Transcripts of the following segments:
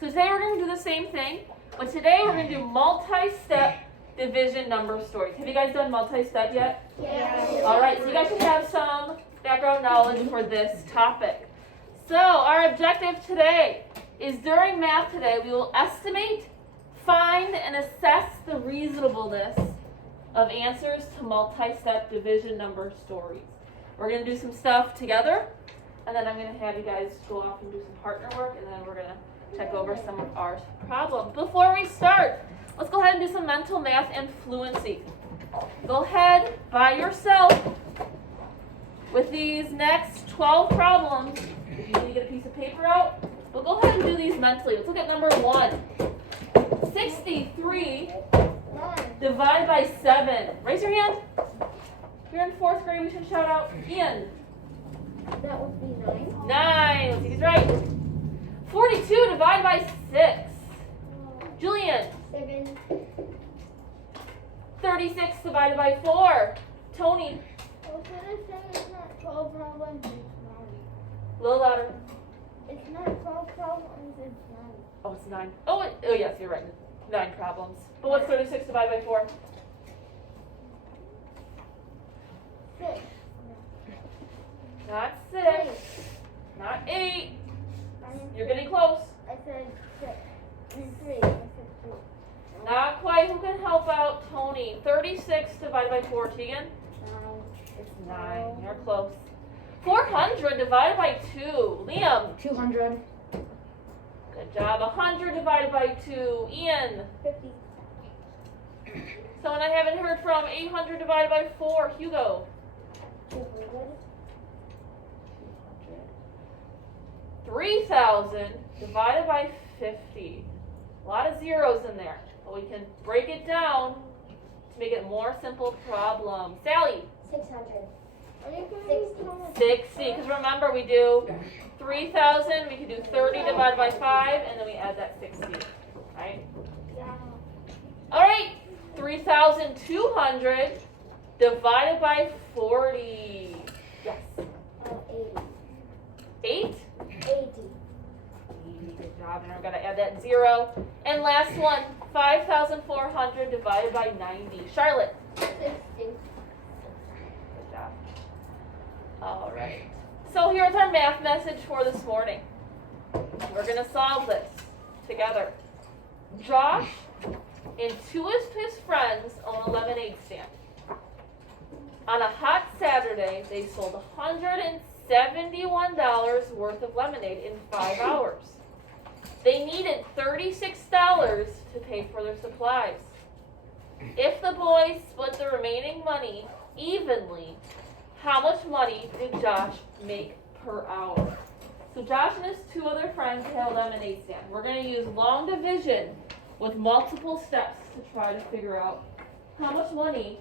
So today we're going to do the same thing, but today we're going to do multi-step division number stories. Have you guys done multi-step yet? Yeah. All right, so you guys should have some background knowledge for this topic. So our objective today is during math today, we will estimate, find, and assess the reasonableness of answers to multi-step division number stories. We're going to do some stuff together, and then I'm going to have you guys go off and do some partner work, and then we're going to check over some of our problems. Before we start, let's go ahead and do some mental math and fluency. Go ahead by yourself with these next 12 problems. If you need to get a piece of paper out, but go ahead and do these mentally. Let's look at number 1. 63 divided by 7. Raise your hand. If you're in 4th grade, we should shout out. Ian. That would be 9. 9. Let's see if he's right. 42 divided by 6. Julian. 7. 36 divided by 4. Tony. I was gonna say it's not 12 problems, it's 9. A little louder. It's not 12 problems, it's 9. Oh, it's 9. Oh, yes, you're right. 9 problems. But what's 36 divided by 4? 6. Not 6. Not 8. I mean, You're getting close. I said 6. And 3. I said 3. Not quite. Who can help out? Tony. 36 divided by 4. Tegan? 9. It's 9. You're close. 400 divided by 2. Liam? 200. Good job. 100 divided by 2. Ian? 50. Someone I haven't heard from. 800 divided by 4. Hugo? 200. 3,000 divided by 50. A lot of zeros in there, but we can break it down to make it a more simple problem. Sally? 600. 60. Because remember, we do 3,000, we can do 30 divided by 5, and then we add that 60. Right? Yeah. All right. 3,200 divided by 40. Yes. 80. 8? 80. Good job. And we're going to add that 0. And last one, 5,400 divided by 90. Charlotte. 60. Good job. All right. So here's our math message for this morning. We're going to solve this together. Josh and 2 of his friends own a lemonade stand. On a hot Saturday, they sold $171 worth of lemonade in 5 hours. They needed $36 to pay for their supplies. If the boys split the remaining money evenly, how much money did Josh make per hour? So Josh and his 2 other friends had a lemonade stand. We're going to use long division with multiple steps to try to figure out how much money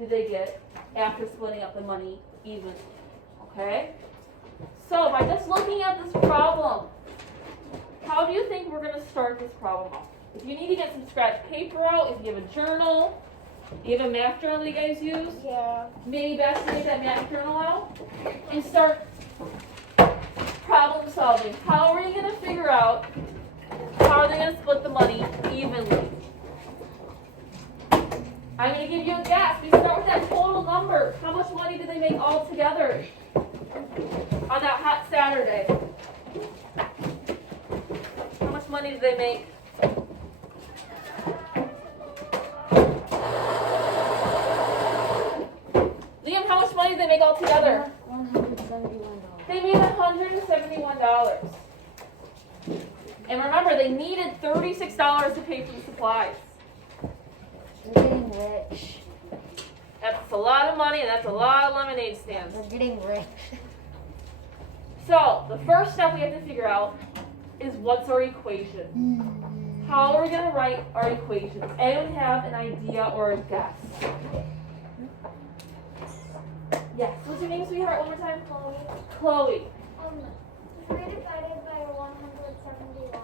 did they get after splitting up the money evenly. Okay? So by just looking at this problem, how do you think we're going to start this problem off? If you need to get some scratch paper out, if you have a journal, you have a math journal that you guys use, Yeah. maybe best to get that math journal out and start problem solving. How are you going to figure out how are they going to split the money evenly? I'm going to give you a guess. We start with that total number. How much money did they make all together on that hot Saturday? How much money did they make? Liam, how much money did they make all together? $171. They made $171. And remember, they needed $36 to pay for the supplies. They're getting rich. That's a lot of money, and that's a lot of lemonade stands. They're getting rich. So, the first step we have to figure out is what's our equation? How are we going to write our equations? Anyone have an idea or a guess? Yes. What's your name, sweetheart? One more time. Chloe. 3 divided by 171.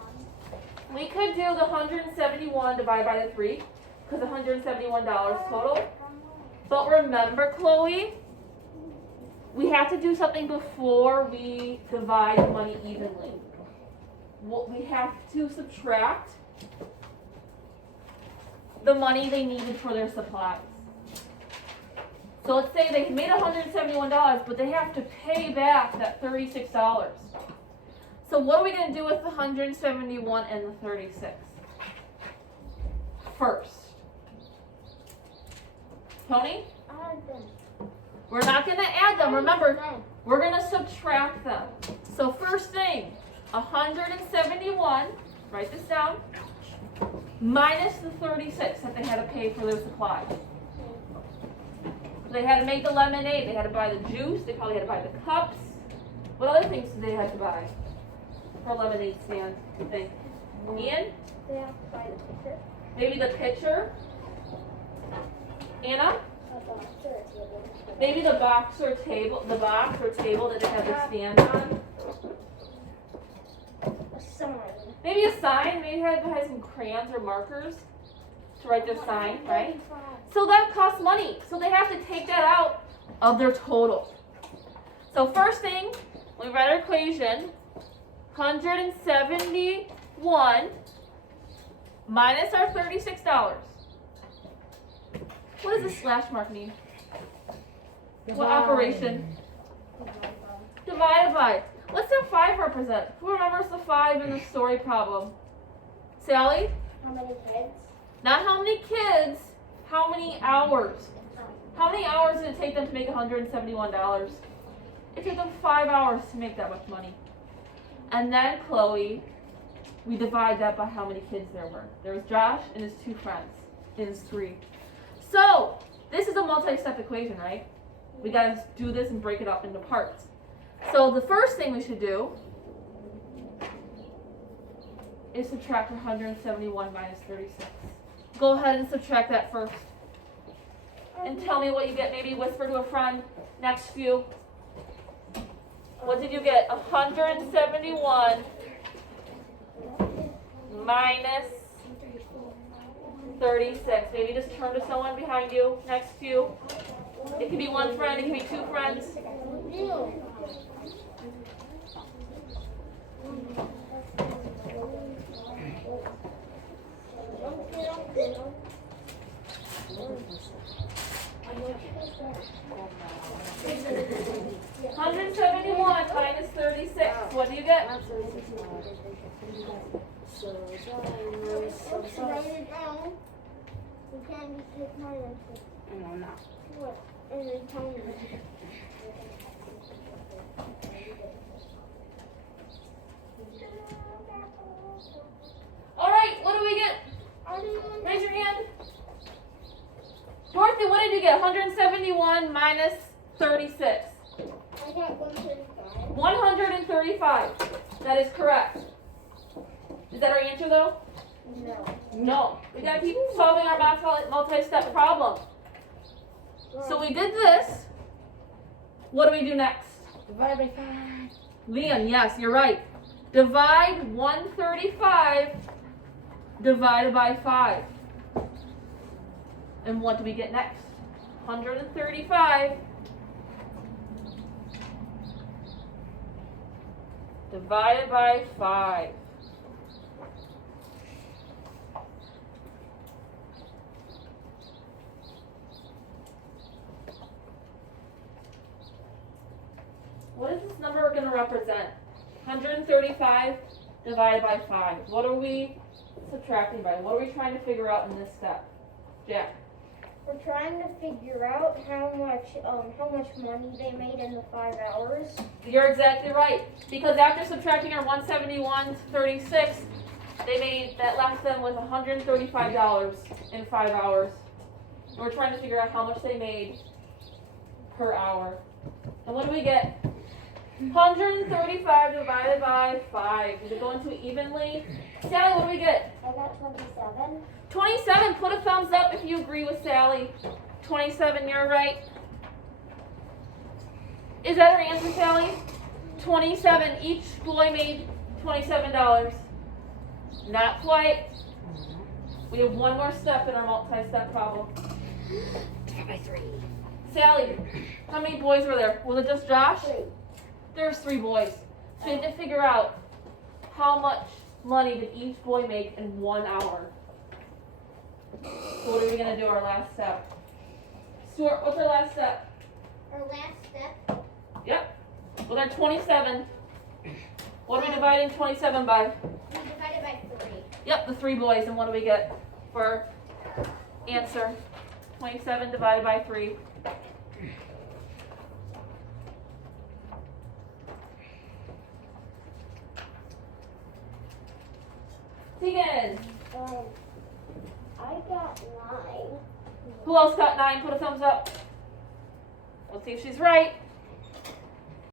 We could do the 171 divided by the 3, because $171 total. But remember, Chloe, we have to do something before we divide the money evenly. we have to subtract the money they needed for their supplies. So let's say they made $171, but they have to pay back that $36. So what are we going to do with the 171 and the 36? First. Tony? Add them. We're not going to add them. Remember, we're going to subtract them. So first thing, 171, write this down, minus the 36 that they had to pay for their supplies. They had to make the lemonade, they had to buy the juice, they probably had to buy the cups. What other things did they have to buy for a lemonade stand, you think? Ian? They have to buy the pitcher. Maybe the pitcher? Anna? A box or a table. Maybe the box or table that they had to stand on. A sign. Maybe a sign, maybe they had to buy some crayons or markers to write their sign, right? So that costs money. So they have to take that out of their total. So first thing, we write our equation, 171 minus our $36. What does this slash mark mean? What operation? Divided by. What's the 5 represent? Who remembers the 5 in the story problem? Sally? How many kids? Not how many kids, how many hours? How many hours did it take them to make $171? It took them 5 hours to make that much money. And then, Chloe, we divide that by how many kids there were. There was Josh and his 2 friends. It is 3. So, this is a multi-step equation, right? We gotta do this and break it up into parts. So the first thing we should do is subtract 171 minus 36. Go ahead and subtract that first. And tell me what you get. Maybe whisper to a friend next to you. What did you get? 171 minus 36. Maybe just turn to someone behind you, next to you. It could be one friend, it could be 2 friends. $171 minus 36. What do you get? Write it down. You can't just take my answer. No, no. What? And then tell me. All right, what do we get? Raise your hand. Dorothy, what did you get? 171 minus 36. I got 135. 135. That is correct. Is that our answer though? No. No. We gotta keep solving our multi-step problem. So we did this. What do we do next? Divide by 5. Leon, yes, you're right. Divide 135 divided by 5. And what do we get next? 135 divided by 5. What is this number going to represent? 135 divided by 5. What are we subtracting by? What are we trying to figure out in this step? Jack. We're trying to figure out how much money they made in the 5 hours. You're exactly right. Because after subtracting our 171 to 36, that left them with $135 in 5 hours. And we're trying to figure out how much they made per hour. And what do we get? 135 divided by 5. Did it go into evenly? Sally, what do we get? I got 27. 27. Put a thumbs up if you agree with Sally. 27, you're right. Is that our answer, Sally? 27. Each boy made $27. Not quite. We have one more step in our multi-step problem. Divide by 3. Sally, how many boys were there? Was it just Josh? 3. There's 3 boys. So you have to figure out how how much money did each boy make in 1 hour? So what are we gonna do, our last step? Stuart, what's our last step? Our last step. Yep. With our 27. What are we dividing 27 by? We divided by 3. Yep, the 3 boys. And what do we get for answer? 27 divided by 3. Tegan. I got 9. Who else got 9? Put a thumbs up. Let's see if she's right.